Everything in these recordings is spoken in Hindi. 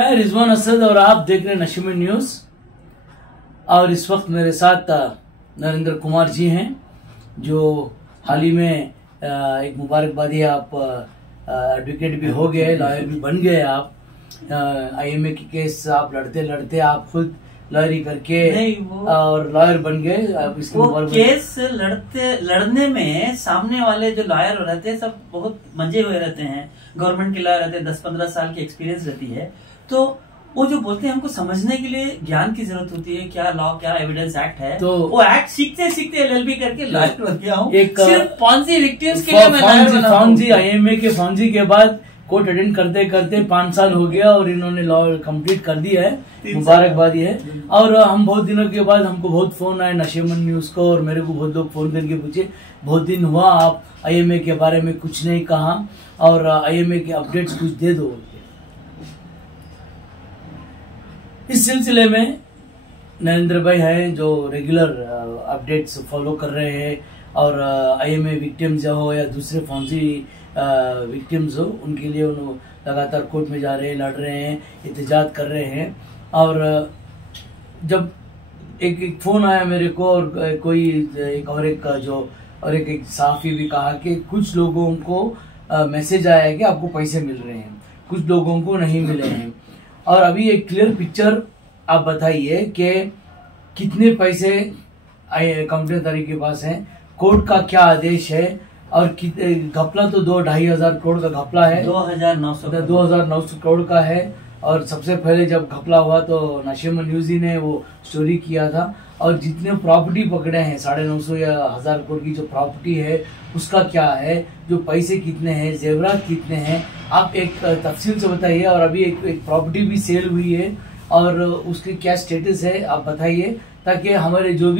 मैं रिजवान असद और आप देख रहे हैं नशीमी न्यूज। और इस वक्त मेरे साथ नरेंद्र कुमार जी हैं, जो हाल ही में एक मुबारकबादी, आप एडवोकेट भी हो गए, लॉयर भी बन गए। आप IMA की केस आप लड़ते लड़ते आप खुद लॉयरी करके और लॉयर बन गए। आप इसके वो केस लड़ने में सामने वाले जो लॉयर रहते हैं सब बहुत मजे हुए रहते हैं। गवर्नमेंट के लॉयर रहते हैं, 10-15 साल की एक्सपीरियंस रहती है। तो वो जो बोलते हैं हमको समझने के लिए ज्ञान की जरूरत होती है, क्या लॉ, क्या एविडेंस एक्ट है। तो वो एक्ट सीखते सीखते LLB करके लॉयर बन गया हूँ। सिर्फ फौजी विक्टिम्स के लिए मैं लॉयर बना हूँ। IMA के फौजी के बाद कोर्ट अटेंड करते करते 5 साल हो गया और इन्होंने लॉ कंप्लीट कर दिया है, मुबारकबादी है। और हम बहुत दिनों के बाद, हमको बहुत फोन आए नशीमन न्यूज को, और मेरे को बहुत लोग फोन करके पूछे बहुत दिन हुआ आप IMA के बारे में कुछ नहीं कहा, और IMA के अपडेट्स कुछ दे दो। इस सिलसिले में नरेंद्र भाई हैं जो रेगुलर अपडेट्स फॉलो कर रहे हैं, और IMA विक्टिम्स हो या दूसरे फौजी विक्टिम्स हो, उनके लिए उन्होंने लगातार कोर्ट में जा रहे हैं, लड़ रहे हैं, एहतजाज कर रहे हैं। और जब एक फोन आया मेरे को, और कोई एक सहाफी भी कहा कि कुछ लोगों को मैसेज आया है कि आपको पैसे मिल रहे हैं, कुछ लोगों को नहीं मिले हैं। और अभी एक क्लियर पिक्चर आप बताइए कि कितने पैसे काउंटर के पास हैं, कोर्ट का क्या आदेश है, और घपला तो 2-2.5 करोड़ का घपला है, 2,900 करोड़ का है। और सबसे पहले जब घपला हुआ तो नशीमन न्यूज ही ने वो स्टोरी किया था। और जितने प्रॉपर्टी पकड़े हैं, 950 या 1,000 करोड़ की जो प्रॉपर्टी है उसका क्या है, जो पैसे कितने हैं, जेवरात कितने हैं, आप एक तफसील से बताइए। और अभी एक प्रॉपर्टी भी सेल हुई है, और उसके क्या स्टेटस है आप बताइए, ताकि हमारे जो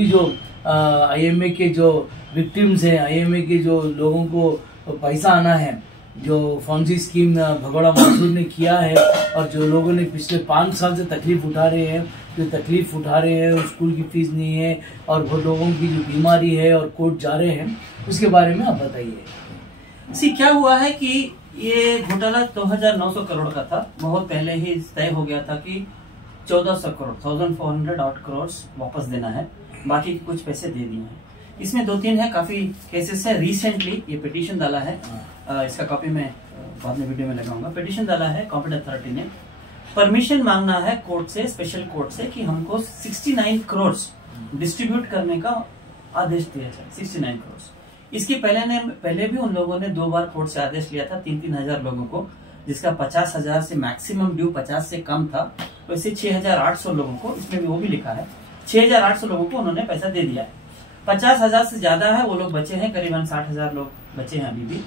IMA के जो विक्टिम्स हैं, IMA के जो लोगों को पैसा आना है, जो फौजी स्कीम भगोड़ा मंसूर ने किया है, और जो लोगों ने पिछले 5 साल से तकलीफ उठा रहे हैं, स्कूल की फीस नहीं है, और वो लोगों की जो बीमारी है और कोर्ट जा रहे हैं, उसके बारे में आप बताइए। क्या हुआ है कि ये घोटाला 2,900 करोड़ का था। बहुत पहले ही तय हो गया था कि 1,400 करोड़ 1,400 करोड़ वापस देना है, बाकी कुछ पैसे दे दिए हैं। इसमें 2-3 है, काफी केसेस है। रिसेंटली ये पिटीशन डाला है, इसका कॉपी मैं बाद में वीडियो में लगाऊंगा। पिटीशन डाला है, कॉम्पिटेंट अथॉरिटी ने परमिशन मांगना है कोर्ट से, स्पेशल कोर्ट से, कि हमको 69 करोड़ डिस्ट्रीब्यूट करने का आदेश दिया जाए। 69 करोड़। इसके पहले भी उन लोगों ने 2 बार कोर्ट से आदेश लिया था 3-3 हजार लोगों को, जिसका 50,000 से मैक्सिमम ड्यू 50 से कम था। वैसे 6,800 लोगों को, इसमें भी वो भी लिखा है, 6,800 लोगों को उन्होंने पैसा दे दिया है। 50,000 से ज्यादा है वो लोग बचे हैं, करीबन 60,000 लोग बचे हैं अभी भी,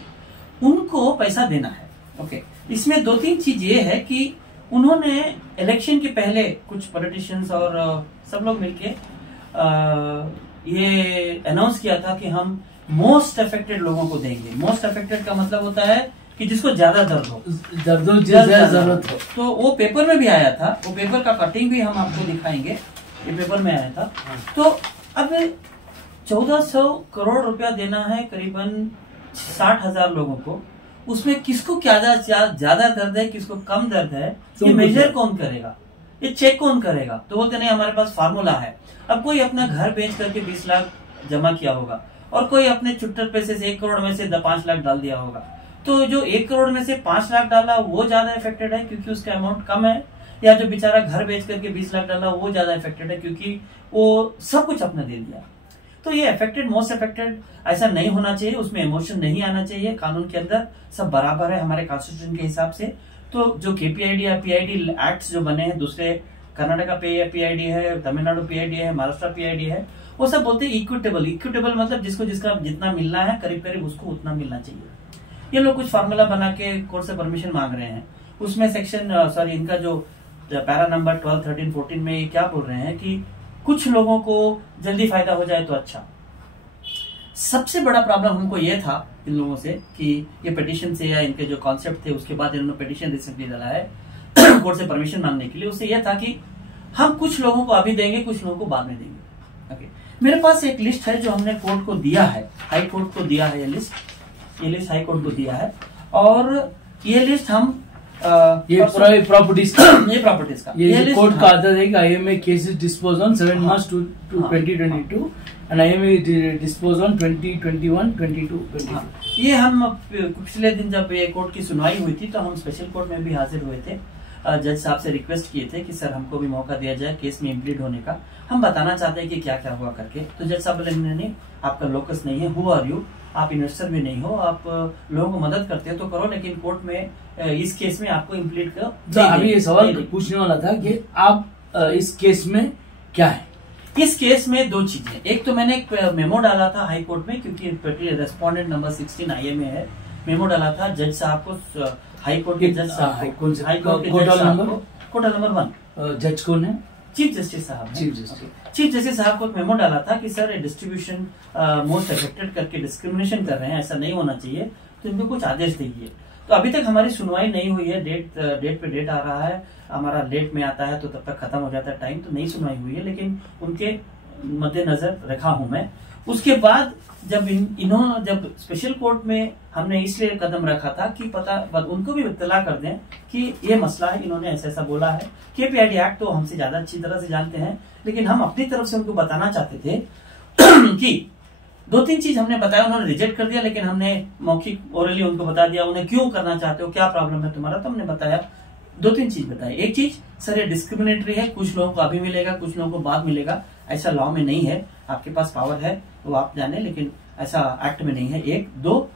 उनको पैसा देना है। ओके, इसमें 2-3 चीज ये है कि उन्होंने इलेक्शन के पहले कुछ पॉलिटिशियंस और सब लोग मिलके ये अनाउंस किया था कि हम मोस्ट अफेक्टेड लोगों को देंगे। मोस्ट अफेक्टेड का मतलब होता है कि जिसको ज्यादा दर्द हो, जरूरत हो। तो वो पेपर में भी आया था, वो पेपर का कटिंग भी हम आपको दिखाएंगे, ये पेपर में आया था। तो अब 1,400 करोड़ रुपया देना है करीबन 60,000 लोगों को। उसमें किसको क्या ज्यादा दर्द है, किसको कम दर्द है, ये मेजर कौन करेगा, ये चेक कौन करेगा? तो बोलते नहीं, हमारे पास फार्मूला है। अब कोई अपना घर बेच करके 20 लाख जमा किया होगा, और कोई अपने छुट्टर पैसे से 1 करोड़ में से 5 लाख डाल दिया होगा। तो जो 1 करोड़ में से 5 लाख डाला वो ज्यादा इफेक्टेड है क्योंकि उसका अमाउंट कम है, या जो बेचारा घर बेच करके 20 लाख डाला वो ज्यादा इफेक्टेड है क्योंकि वो सब कुछ अपना दे दिया। तो ये अफेक्टेड, मोस्ट अफेक्टेड ऐसा नहीं होना चाहिए, उसमें इमोशन नहीं आना चाहिए। कानून के अंदर सब बराबर है हमारे कॉन्स्टिट्यूशन के हिसाब से। तो जो KPID या PID एक्ट्स जो बने हैं, दूसरे कर्नाटका PID है, तमिलनाडु PID है, महाराष्ट्र PID है, वो सब बोलते हैं इक्विटेबल मतलब जिसको जिसका जितना मिलना है करीब करीब उसको उतना मिलना चाहिए। ये लोग कुछ फार्मूला बना के कोर्ट से परमिशन मांग रहे हैं। उसमें सेक्शन इनका जो पैरा नंबर 12, 13, 14 में ये क्या बोल रहे हैं कि कुछ लोगों को जल्दी फायदा हो जाए तो अच्छा। सबसे बड़ा प्रॉब्लम हमको ये था इन लोगों से कि ये पिटीशन से, या इनके जो कॉन्सेप्ट थे उसके बाद इन्होंने पिटीशन रिसेंटली डाला है कोर्ट से परमिशन मांगने के लिए। उससे यह था कि हम कुछ लोगों को अभी देंगे, कुछ लोगों को बाद में देंगे। ओके, मेरे पास एक लिस्ट है जो हमने कोर्ट को दिया है, हाई कोर्ट को दिया है। ये लिस्ट हाई कोर्ट को दिया है, और ये लिस्ट हम ये प्रॉपर्टीज का ये प्रॉपर्टीज का ये कोर्ट का आधा है कि IMA cases dispose on 7 March 2022 and IMA dispose on 2021-22। ये हम पिछले दिन जब ये कोर्ट की सुनवाई हुई थी तो हम स्पेशल कोर्ट में भी हाजिर हुए थे। जज साहब से रिक्वेस्ट किए थे कि सर हमको भी मौका दिया जाए केस में इम्प्लीड होने का, हम बताना चाहते हैं कि क्या क्या हुआ करके। तो जज साहब बोले नहीं, आपका लोकस नहीं है, हु आर यू, आप इन्वेस्टर भी नहीं हो, आप लोगों को मदद करते हो तो करो, लेकिन कोर्ट में इस केस में आपको इम्प्लीड कर। अभी ये सवाल पूछने वाला था कि आप इस केस में क्या है। इस केस में दो चीजें, एक तो मैंने एक मेमो डाला था हाई कोर्ट में, क्योंकि रेस्पोंडेंट नंबर 16 IMA है, मेमो डाला था जज साहब को, हाई कोर्ट के जज साहब को, हाई कोर्ट के जज साहब को, कोर्ट नंबर 1 जज कौन है? चीफ जस्टिस साहब। चीफ जस्टिस साहब को एक मेमो डाला था कि सर डिस्ट्रीब्यूशन मोस्ट अफेक्टेड करके डिस्क्रिमिनेशन कर रहे हैं, ऐसा नहीं होना चाहिए, तो इनको कुछ आदेश दीजिए। तो अभी तक हमारी सुनवाई नहीं हुई है, डेट पे डेट आ रहा है, हमारा लेट में आता है तो तब तक खत्म हो जाता है टाइम, तो नहीं सुनवाई हुई है, लेकिन उनके मद्देनजर रखा हूं मैं। उसके बाद जब इन्होंने जब स्पेशल कोर्ट में हमने इसलिए कदम रखा था कि पता उनको भी इत्तला कर दें कि ये मसला है, इन्होंने ऐसा ऐसा बोला है। KPID एक्ट तो हमसे ज्यादा अच्छी तरह से जानते हैं, लेकिन हम अपनी तरफ से उनको बताना चाहते थे कि 2-3 चीज हमने बताया, उन्होंने रिजेक्ट कर दिया, लेकिन हमने मौखिक ओरली उनको बता दिया, उन्हें क्यों करना चाहते हो, क्या प्रॉब्लम है तुम्हारा, तो हमने बताया 2-3 चीज बताई। एक चीज, सर ये डिस्क्रिमिनेटरी है, कुछ लोगों को अभी मिलेगा, कुछ लोगों को बाद मिलेगा, ऐसा लॉ में नहीं है, आपके पास पावर है वो आप जाने, लेकिन ऐसा एक्ट में नहीं है। 1, 2,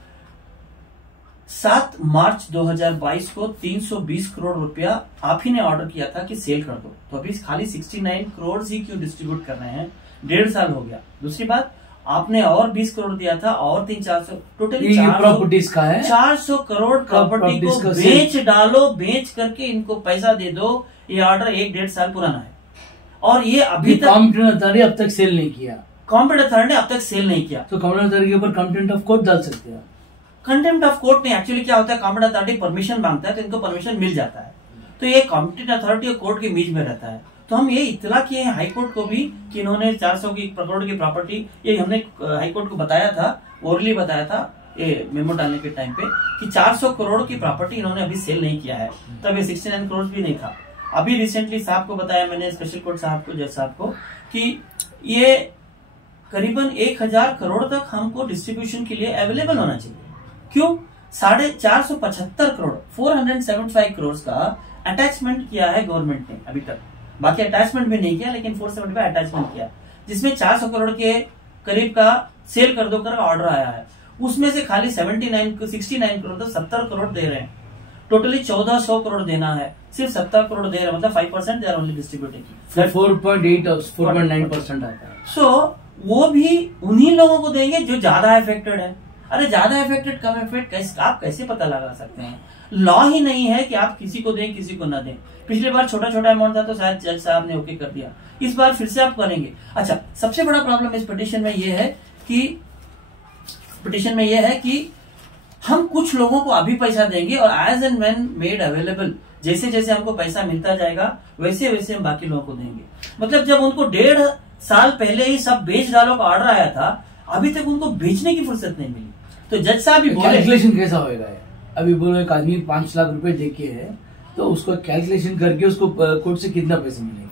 7 मार्च 2022 को 320 करोड़ रुपया आप ही ने ऑर्डर किया था कि सेल कर दो, तो अभी खाली 69 करोड़ ही क्यों डिस्ट्रीब्यूट कर रहे हैं, 1.5 साल हो गया। दूसरी बात, आपने और 20 करोड़ दिया था, और 300-400, टोटली 400 करोड़ प्रॉपर्टी को बेच डालो, बेच करके इनको पैसा दे दो। ये ऑर्डर 1-1.5 साल पुराना है, और ये अभी तक कॉम्पिटेंट अथॉरिटी अब तक सेल नहीं किया। कॉम्पिटेंट अथॉरिटी ने अब तक सेल नहीं किया, तो कॉम्पिटेंट अथॉरिटी के ऊपर कंटेम्प्ट ऑफ कोर्ट डाल सकते हैं। कंटेम्प्ट ऑफ कोर्ट नहीं, एक्चुअली क्या होता है, कॉम्पिटेंट अथॉरिटी परमिशन मांगता है तो इनको परमिशन मिल जाता है, तो ये कॉम्पिटेंट अथॉरिटी और कोर्ट के बीच में रहता है। तो हम ये इत्तला किए हैं हाई कोर्ट को भी कि इन्होंने 400 करोड़ की प्रॉपर्टी, ये हमने हाई कोर्ट को बताया था, ओरली बताया था ये मेमो डालने के टाइम पे, कि 400 करोड़ की प्रॉपर्टी इन्होंने अभी सेल नहीं किया है, तब ये 69 करोड़ भी नहीं था। अभी रिसेंटली साहब को बताया मैंने, स्पेशल कोर्ट साहब को, जज साहब को, कि ये करीबन 1000 करोड़ तक हमको डिस्ट्रीब्यूशन के लिए अवेलेबल होना चाहिए। क्यों? 475 करोड़ 475 करोड़ का अटैचमेंट किया है गवर्नमेंट ने अभी तक, बाकी अटैचमेंट भी नहीं किया, लेकिन 475 अटैचमेंट किया, जिसमें 400 करोड़ के करीब का सेल कर दो कर ऑर्डर आया है। उसमें से खाली 69 करोड़, तो 70 करोड़ दे रहे हैं, टोटली 1400 करोड़ देना है, सिर्फ 70 करोड़ दे रहे हैं, मतलब 5% दे आर ओनली डिस्ट्रीब्यूटिंग, 4.8 और 4.9% आता है। सो वो भी उन्हीं लोगों को देंगे जो ज्यादा अफेक्टेड है। अरे ज्यादा अफेक्टेड कम अफेक्ट आप कैसे पता लगा सकते हैं? लॉ ही नहीं है कि आप किसी को दें किसी को ना दें। पिछली बार छोटा छोटा अमाउंट था तो शायद जज साहब ने ओके कर दिया, इस बार फिर से आप करेंगे। अच्छा, सबसे बड़ा प्रॉब्लम इस पिटीशन में यह है कि हम कुछ लोगों को अभी पैसा देंगे और as and when made available, जैसे जैसे हमको पैसा मिलता जाएगा वैसे वैसे हम बाकी लोगों को देंगे। मतलब जब उनको 1.5 साल पहले ही सब बेच डालो का ऑर्डर आया था, अभी तक उनको बेचने की फुर्सत नहीं मिली। तो जज साहब भी बोले कैलकुलेशन कैसा होएगा? अभी बोलो एक आदमी 5 लाख रुपए देके है, तो उसको कैलकुलेशन करके उसको कोर्ट से कितना पैसे मिलेंगे?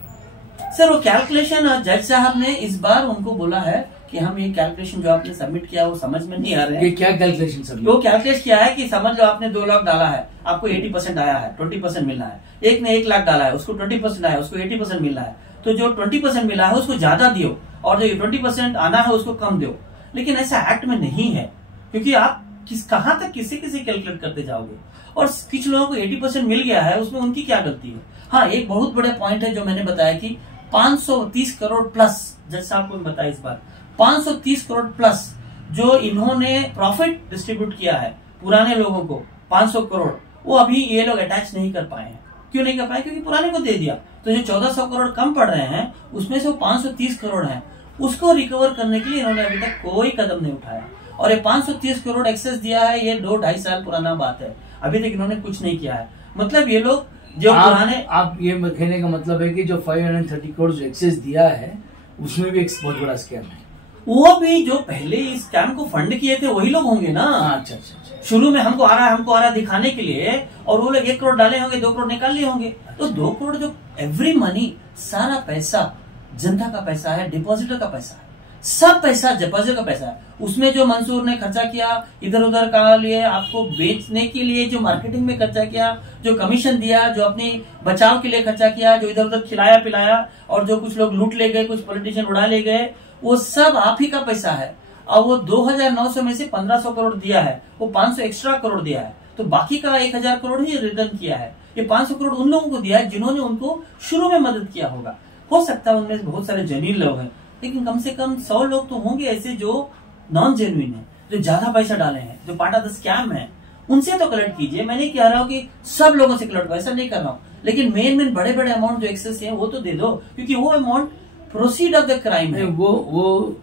सर वो कैलकुलेशन जज साहब ने इस बार उनको बोला है कि हम ये कैलकुलेशन जो आपने सबमिट किया वो समझ में नहीं आ रहे हैं। क्या कैलकुलेशन सबमिट? वो कैलकुलेट किया है कि समझ लो आपने 2 लाख डाला है, आपको 80% आया है, 20% मिलना है। एक ने 1 लाख डाला है, उसको 20% आया, उसको 80% मिलना है। तो जो 20% मिला है उसको ज्यादा दियो, और जो 20% आना है उसको कम दो। लेकिन ऐसा एक्ट में नहीं है, क्योंकि आप कहां तक किसी कैलकुलेट करते जाओगे। और कुछ लोगों को 80% मिल गया है, उसमें उनकी क्या गलती है? हाँ, एक बहुत बड़े पॉइंट है जो मैंने बताया कि 530 करोड़ प्लस, जज साहब को बताया इस बार 530 करोड़ प्लस जो इन्होंने प्रॉफिट डिस्ट्रीब्यूट किया है पुराने लोगों को 500 करोड़, वो अभी ये लोग अटैच नहीं कर पाए हैं। क्यों नहीं कर पाए? क्योंकि पुराने को दे दिया। तो जो 1400 करोड़ कम पड़ रहे हैं उसमें से वो 530 करोड़ है, उसको रिकवर करने के लिए इन्होंने अभी तक कोई कदम नहीं उठाया। और ये 530 करोड़ एक्सेस दिया है, ये 2-2.5 साल पुराना बात है, अभी तक इन्होंने कुछ नहीं किया है। मतलब ये लोग जो पुराने, आप ये कहने का मतलब है कि जो 530 करोड़ जो एक्सेस दिया है उसमें भी एक बहुत बड़ा स्कैम है। वो भी जो पहले इस स्कैम को फंड किए थे वही लोग होंगे ना। अच्छा अच्छा। शुरू में हमको आ रहा है दिखाने के लिए, और वो लोग 1 करोड़ डाले होंगे, 2 करोड़ निकाल लिए होंगे। तो 2 करोड़ जो एवरी मनी, सारा पैसा जनता का पैसा है, डिपॉजिटर का पैसा है, सब पैसा डिपॉजिटर का पैसा है। उसमें जो मंसूर ने खर्चा किया इधर उधर का लिए, आपको बेचने के लिए जो मार्केटिंग में खर्चा किया, जो कमीशन दिया, जो अपनी बचाव के लिए खर्चा किया, जो इधर उधर खिलाया पिलाया, और जो कुछ लोग लूट ले गए, कुछ पॉलिटिशियन उड़ा ले गए, वो सब आप ही का पैसा है। और वो 2900 में से 1500 करोड़ दिया है, वो 500 एक्स्ट्रा करोड़ दिया है, तो बाकी का 1000 करोड़ ही रिटर्न किया है। ये 500 करोड़ उन लोगों को दिया है जिन्होंने उनको शुरू में मदद किया होगा। हो सकता है उनमें बहुत सारे जेन्युइन लोग हैं, लेकिन कम से कम 100 लोग तो होंगे ऐसे जो नॉन जेन्युइन है, जो ज्यादा पैसा डाले हैं, जो पार्ट ऑफ द स्कैम है। उनसे तो कलेक्ट कीजिए। मैं नहीं कह रहा हूँ कि सब लोगों से कलेक्ट, वैसा नहीं कर रहा हूँ, लेकिन मेन बड़े बड़े अमाउंट जो एक्सेस है वो तो दे दो, क्योंकि वो amount proceed of the crime है। वो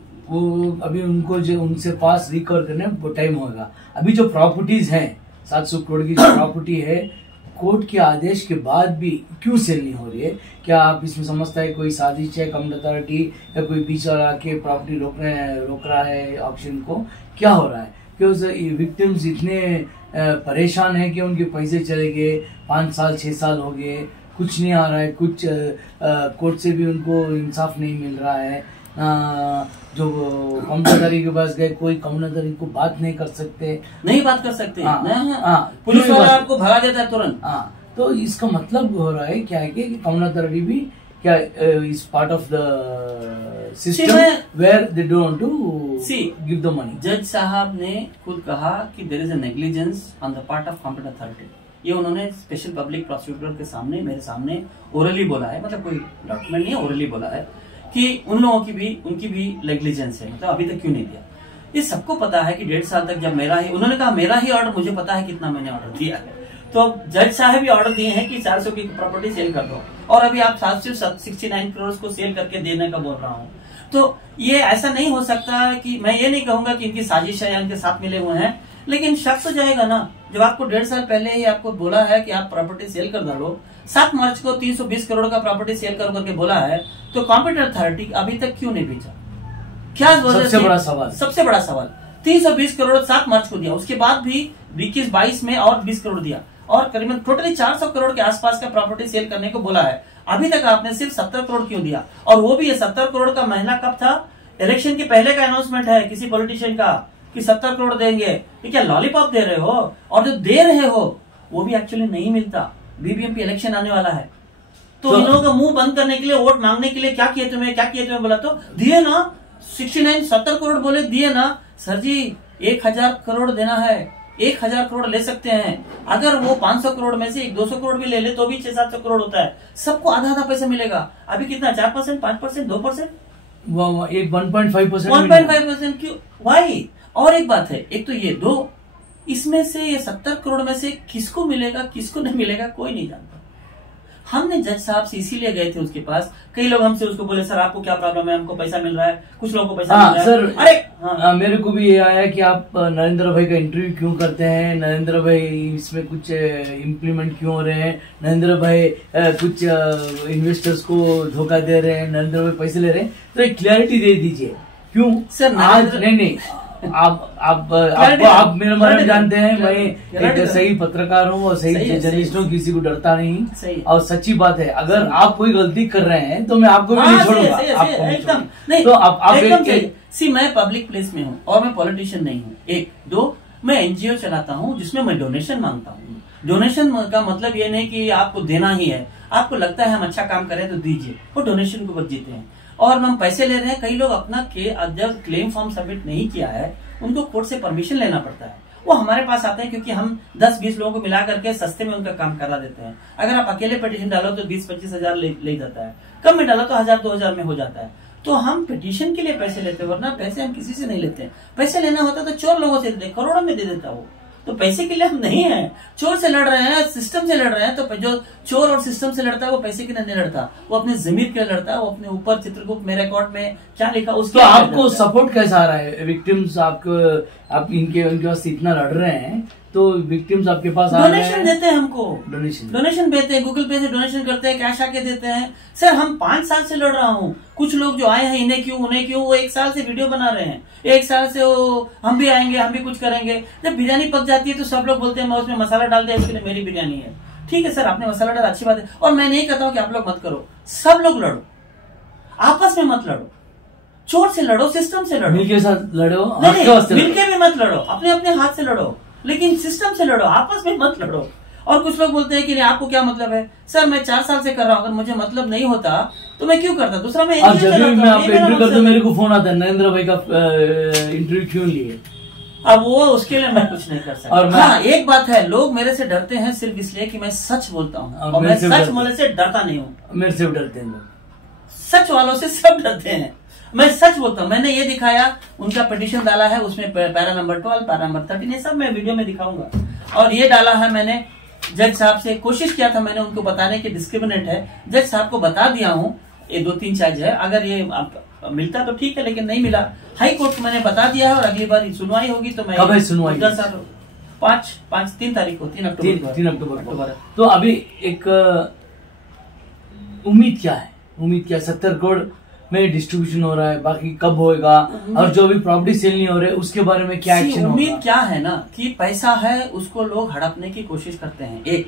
अभी उनको जो उनसे पास रिकवर करने में टाइम होगा। अभी जो प्रॉपर्टीज हैं 700 करोड़ की जो प्रॉपर्टी है, कोर्ट के आदेश के बाद भी क्यों सेल नहीं हो रही है? क्या आप इसमें समझता है कोई साजिश है, कम्युनिटी अथॉरिटी या कोई बीच वाला के प्रॉपर्टी रोक रहा है ऑक्शन को? क्या हो रहा है? क्योंकि विक्टिम्स इतने परेशान है कि उनके पैसे चले गए, 5 साल 6 साल हो गए, कुछ नहीं आ रहा है, कुछ कोर्ट से भी उनको इंसाफ नहीं मिल रहा है। जो कम्युनिटी के पास गए, कोई कम्युनिटी को बात नहीं कर सकते, बात कर सकते। पुलिस वाला आपको भगा देता है तुरंत। तो इसका मतलब हो रहा है क्या है कि कम्युनिटी भी क्या is part of the system where they don't to give the money. जज साहब ने खुद कहा कि there is a negligence on the part of competent authority. ये उन्होंने स्पेशल पब्लिक प्रोसिक्यूटर के सामने, मेरे सामने ओरली बोला है, मतलब कोई डॉक्यूमेंट नहीं है, ओरली बोला है कि उन लोगों की भी, उनकी भी नेग्लिजेंस है, मतलब अभी तक क्यों नहीं दिया। ये सबको पता है कि 1.5 साल तक जब उन्होंने कहा मेरा ही ऑर्डर, मुझे पता है कितना मैंने ऑर्डर दिया है, तो जज साहब भी ऑर्डर दिए हैं कि 400 की प्रॉपर्टी सेल कर दो, और अभी आप 769 करोड़ को सेल करके देने का बोल रहा हूँ। तो ये ऐसा नहीं हो सकता कि मैं ये नहीं कहूंगा कि इनकी साजिश है या इनके साथ मिले हुए हैं, लेकिन शक तो जाएगा ना। जब आपको 1.5 साल पहले ही आपको बोला है कि आप प्रॉपर्टी सेल कर डालो, 7 मार्च को 320 करोड़ का प्रॉपर्टी सेल कर करके बोला है, तो कॉम्पिटेंट अथॉरिटी अभी तक क्यों नहीं बेचा? क्या सबसे बड़ा सवाल 320 करोड़ 7 मार्च को दिया, उसके बाद भी 21-22 में और 20 करोड़ दिया, और करीबन टोटली 400 करोड़ के आसपास का प्रॉपर्टी सेल करने को बोला है। अभी तक आपने सिर्फ 70 करोड़ क्यों दिया? और वो भी ये 70 करोड़ का महीना कब था? इलेक्शन के पहले का अनाउंसमेंट है किसी पॉलिटिशियन का कि 70 करोड़ देंगे। ये क्या लॉलीपॉप दे रहे हो? और जो दे रहे हो वो भी एक्चुअली नहीं मिलता। बीबीएमपी इलेक्शन आने वाला है, तो इन लोगों का मुंह बंद करने के लिए, वोट मांगने के लिए क्या किए तुम्हें बोला, तो दिए ना 70 करोड़ बोले, दिए ना। सर जी 1000 करोड़ देना है, 1000 करोड़ ले सकते हैं। अगर वो 500 करोड़ में से 200 करोड़ भी ले ले तो भी 600-700 करोड़ होता है। सबको आधा आधा पैसा मिलेगा। अभी कितना? 4%, 5%, 2%, 1.5% क्यों? वाई? और एक बात है, एक तो ये दो, इसमें से ये 70 करोड़ में से किसको मिलेगा किसको नहीं मिलेगा कोई नहीं जानता। हमने जज साहब से इसीलिए गए थे उसके पास। कई लोग हमसे उसको बोले सर आपको क्या प्रॉब्लम है, हमको पैसा मिल रहा है, कुछ लोगों को पैसा मिल रहा है। सर अरे मेरे को भी ये आया कि आप नरेंद्र भाई का इंटरव्यू क्यों करते हैं, नरेंद्र भाई इसमें कुछ इम्प्लीमेंट क्यों हो रहे हैं, नरेंद्र भाई कुछ इन्वेस्टर्स को धोखा दे रहे हैं, नरेंद्र भाई पैसे ले रहे हैं, तो एक क्लैरिटी दे दीजिए क्यों सर। आज नहीं आप मेरे बारे में जानते हैं, मैं एक सही पत्रकार हूँ और सही जर्नलिस्ट हूँ, किसी को डरता नहीं, और सच्ची बात है। अगर आप कोई गलती कर रहे हैं तो मैं आपको भी नहीं छोड़ूंगा। एकदम नहीं, तो आप मैं पब्लिक प्लेस में हूँ और मैं पॉलिटिशियन नहीं हूँ। 1, 2 मैं एनजीओ चलाता हूँ जिसमें मैं डोनेशन मांगता हूँ। डोनेशन का मतलब ये नहीं कि आपको देना ही है, आपको लगता है हम अच्छा काम करें तो दीजिए, वो डोनेशन को बच जीते हैं। और हम पैसे ले रहे हैं। कई लोग अपना जब क्लेम फॉर्म सबमिट नहीं किया है उनको कोर्ट से परमिशन लेना पड़ता है, वो हमारे पास आते हैं क्योंकि हम 10-20 लोगों को मिला करके सस्ते में उनका काम करा देते हैं। अगर आप अकेले पिटीशन डालो तो 20-25 हजार ले जाता है, कम में डालो तो 1000-2000 में हो जाता है। तो हम पिटीशन के लिए पैसे लेते हैं, वरना पैसे हम किसी से नहीं लेते। पैसे लेना होता तो चोर लोगों से देते, करोड़ों में दे देता वो। तो पैसे के लिए हम नहीं है, चोर से लड़ रहे हैं, सिस्टम से लड़ रहे हैं। तो जो चोर और सिस्टम से लड़ता है वो पैसे के लिए नहीं लड़ता, वो अपने जमीर के लिए लड़ता है। वो अपने ऊपर चित्रगुप्त में रिकॉर्ड में क्या लिखा उसके। तो आपको सपोर्ट कैसा आ रहा है? विक्टिम्स आपको आप उनके वास्ते इतना लड़ रहे हैं, तो विक्टिम्स आपके पास आ रहे हैं, डोनेशन देते हैं हमको, डोनेशन देते हैं, गूगल पे से डोनेशन करते हैं, कैश आके देते हैं। सर हम 5 साल से लड़ रहा हूँ, कुछ लोग जो आए हैं इन्हें क्यों उन्हें क्यों, वो 1 साल से वीडियो बना रहे हैं, 1 साल से वो हम भी आएंगे हम भी कुछ करेंगे। जब बिरयानी पक जाती है तो सब लोग बोलते हैं मैं उसमें मसाला डाल दिया इसके लिए मेरी बिरयानी है। ठीक है सर, आपने मसाला डाला अच्छी बात है, और मैं नहीं कहता हूँ कि आप लोग मत करो, सब लोग लड़ो, आपस में मत लड़ो, चोर से लड़ो, सिस्टम से लड़ो, मिलके साथ लड़ो, मिलके भी मत लड़ो, अपने अपने हाथ से लड़ो, लेकिन सिस्टम से लड़ो, आपस में मत लड़ो। और कुछ लोग बोलते हैं कि नहीं आपको क्या मतलब है, सर मैं 4 साल से कर रहा हूँ, अगर मुझे मतलब नहीं होता तो मैं क्यों करता, दूसरा मैं जब भी मैं आपका इंटरव्यू करता हूँ मेरे को फोन आता है नरेंद्र भाई का इंटरव्यू क्यों लिए। अब वो उसके लिए मैं कुछ नहीं कर सकता। और हाँ एक बात है, लोग मेरे से डरते हैं सिर्फ इसलिए कि मैं सच बोलता हूँ, और मैं सच बोलने से डरता नहीं हूँ। मेरे से डरते हैं लोग, सच वालों से सब डरते हैं, मैं सच बोलता हूँ। मैंने ये दिखाया, उनका पिटीशन डाला है, उसमें पैरा नंबर 12, पैरा नंबर 13, ये सब मैं वीडियो में दिखाऊंगा। और ये डाला है मैंने, जज साहब से कोशिश किया था मैंने उनको बताने की डिस्क्रिमिनेट है, जज साहब को बता दिया हूँ, ये 2-3 चार्ज है, अगर ये मिलता तो ठीक है, लेकिन नहीं मिला। हाई कोर्ट को मैंने बता दिया है, और अगली बार सुनवाई होगी तो मैं कब है सुनवाई? 3 तारीख को, 3 अक्टूबर। तो अभी एक उम्मीद क्या है, 70 करोड़ में डिस्ट्रीब्यूशन हो रहा है, बाकी कब होएगा, और जो भी प्रॉपर्टी सेल नहीं हो रहे उसके बारे में क्या एक्शन होगा? उम्मीद क्या है ना कि पैसा है उसको लोग हड़पने की कोशिश करते हैं, 1,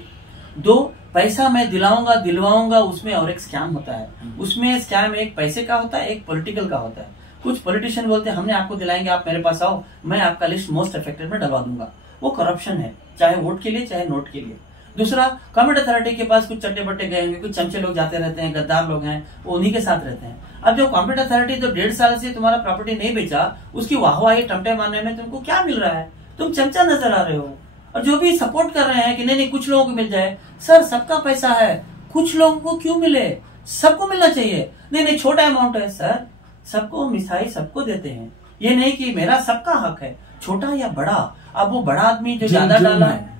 2 पैसा मैं दिलवाऊंगा, उसमें और एक स्कैम होता है। उसमें स्कैम एक पैसे का होता है, एक पॉलिटिकल का होता है। कुछ पॉलिटिशियन बोलते हैं हमने आपको दिलाएंगे, आप मेरे पास आओ, मैं आपका लिस्ट मोस्ट अफेक्टेड में डलवा दूंगा। वो करप्शन है, चाहे वोट के लिए चाहे नोट के लिए। दूसरा, कॉम्पिटेंट अथॉरिटी के पास कुछ चट्टे बट्टे गए होंगे, कुछ चमचे लोग जाते रहते हैं, गद्दार लोग हैं, वो उन्हीं के साथ रहते हैं। अब जो कॉम्पिटेंट अथॉरिटी जो 1.5 साल से तुम्हारा प्रॉपर्टी नहीं बेचा, उसकी वाहवाही टमटे मारने में तुमको क्या मिल रहा है? तुम चमचा नजर आ रहे हो। और जो भी सपोर्ट कर रहे हैं कि नहीं कुछ लोगों को मिल जाए, सर सबका पैसा है, कुछ लोगों को क्यों मिले, सबको मिलना चाहिए। नहीं छोटा अमाउंट है सर, सबको मिठाई सबको देते हैं, ये नहीं कि मेरा सबका हक है, छोटा या बड़ा। अब वो बड़ा आदमी जो ज्यादा डाला है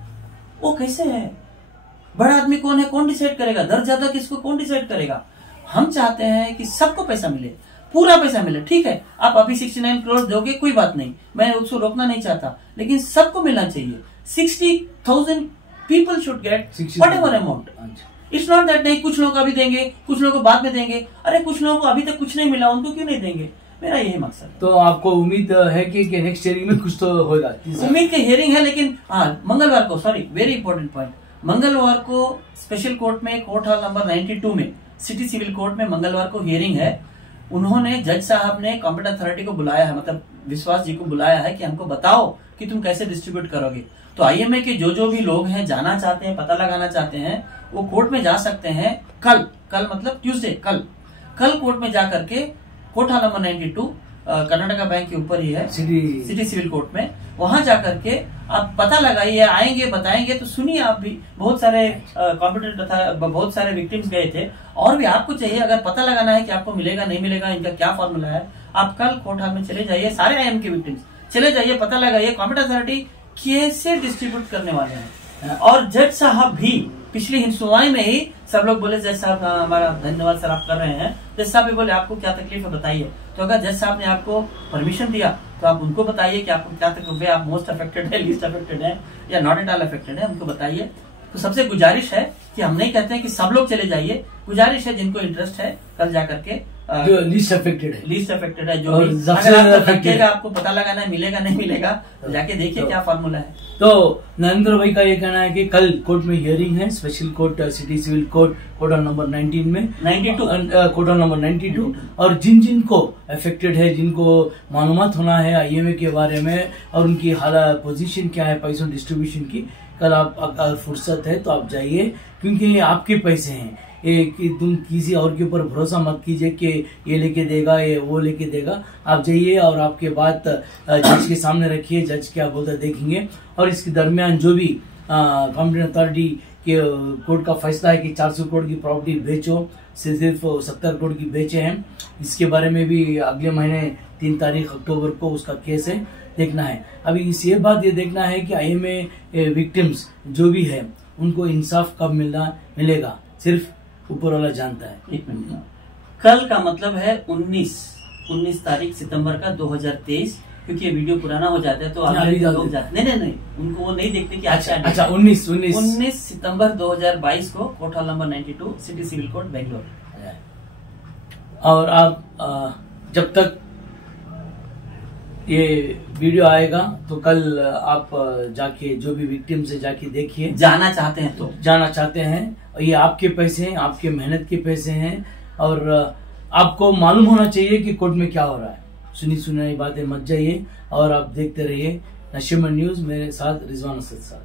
वो कैसे है? बड़ा आदमी कौन है, कौन डिसाइड करेगा? दर ज्यादा किसको कौन डिसाइड करेगा? हम चाहते हैं कि सबको पैसा मिले, पूरा पैसा मिले। ठीक है, आप अभी 69 करोड़ दोगे, कोई बात नहीं, मैं उसको रोकना नहीं चाहता, लेकिन सबको मिलना चाहिए। 60,000 people should get whatever amount. It's not that नहीं कुछ लोग अभी देंगे, कुछ लोगों को बाद में देंगे। अरे कुछ लोगों को अभी तक कुछ नहीं मिला, उनको क्यों नहीं देंगे? मेरा यही मकसद है। तो आपको उम्मीद है कि नेक्स्ट हियरिंग में कुछ तो होगा? उम्मीद की हियरिंग है, लेकिन हाँ मंगलवार को, सॉरी वेरी इंपॉर्टेंट पॉइंट, मंगलवार को स्पेशल कोर्ट में, कोर्ट हॉल नंबर 92 में, सिटी सिविल कोर्ट में मंगलवार को हियरिंग है। उन्होंने, जज साहब ने कॉम्पिटेंट अथॉरिटी को बुलाया है, मतलब विश्वास जी को बुलाया है कि हमको बताओ कि तुम कैसे डिस्ट्रीब्यूट करोगे। तो आईएमए के जो भी लोग हैं, जाना चाहते हैं, पता लगाना चाहते हैं, वो कोर्ट में जा सकते हैं। कल मतलब ट्यूसडे, कल कोर्ट में जा करके, court hall number 92 Karnataka bank के ऊपर ही है, सिटी सिविल कोर्ट में, वहां जाकर के आप पता लगाइए, आएंगे बताएंगे। तो सुनिए, आप भी बहुत सारे कॉम्पिटेंट तथा बहुत सारे विक्टिम्स गए थे, और भी आपको चाहिए, अगर पता लगाना है कि आपको मिलेगा नहीं मिलेगा, इनका क्या फॉर्मूला है, आप कल कोर्ट हॉल में चले जाइए, सारे आईएम के विक्टिम्स चले जाइए, पता लगाइए कॉम्पिटेंट अथॉरिटी कैसे डिस्ट्रीब्यूट करने वाले हैं। और जज साहब भी पिछली सुनवाई में ही सब लोग बोले जज साहब हमारा धन्यवाद सर आप कर रहे हैं। जज साहब भी बोले आपको क्या तकलीफ है बताइए। तो अगर जज साहब ने आपको परमिशन दिया तो आप उनको बताइए कि आपको क्या तकलीफ है, आप मोस्ट अफेक्टेड है, लीस्ट अफेक्टेड है, या नॉट एट ऑल अफेक्टेड है, उनको बताइए। तो सबसे गुजारिश है कि हम नहीं कहते हैं कि सब लोग चले जाइए, गुजारिश है जिनको इंटरेस्ट है कल जाकर के, जो लीस्ट अफेक्टेड है, जो भी अगर आपको पता लगाना है, मिलेगा नहीं मिलेगा, तो जाके देखिए क्या फॉर्मूला है। तो नरेंद्र भाई का ये कहना है कि कल कोर्ट में हियरिंग है, special court city civil court, court number 19 में, 92 कोर्ट नंबर 92, और जिन को अफेक्टेड है, जिनको मालूमात होना है आईएमए के बारे में और उनकी हालत पोजीशन क्या है पैसों डिस्ट्रीब्यूशन की, कल आप अगर फुर्सत है तो आप जाइए, क्योंकि आपके पैसे हैं। कि तुम किसी और के ऊपर भरोसा मत कीजिए कि ये लेके देगा, ये वो लेके देगा। आप जाइए और आपके बात जज के सामने रखिए, जज क्या बोलता है देखेंगे। और इसके दरमियान जो भी कॉम्पिटेंट अथॉरिटी के कोर्ट का फैसला है कि 400 करोड़ की प्रॉपर्टी बेचो, सिर्फ 70 करोड़ की बेचे हैं, इसके बारे में भी अगले महीने 3 तारीख अक्टूबर को उसका केस है, देखना है। अभी ये बात ये देखना है कि आईएमए विक्टिम्स जो भी है उनको इंसाफ कब मिलेगा, सिर्फ ऊपर वाला जानता है। 1 मिनट, कल का मतलब है 19 तारीख सितंबर का 2023, क्योंकि ये वीडियो पुराना हो जाता है तो लोग जाते नहीं, उनको वो नहीं देखते कि अच्छा 19 सितंबर 2022 को court hall number 92 city civil court Bangalore. और आप जब तक ये वीडियो आएगा तो कल आप जाके जो भी विक्टिम से जाके देखिए, जाना चाहते हैं और ये आपके पैसे हैं, आपके मेहनत के पैसे हैं, और आपको मालूम होना चाहिए कि कोर्ट में क्या हो रहा है। सुनी सुनाई बातें मत जाइए और आप देखते रहिए नशीमन न्यूज, मेरे साथ रिजवान असद साहब।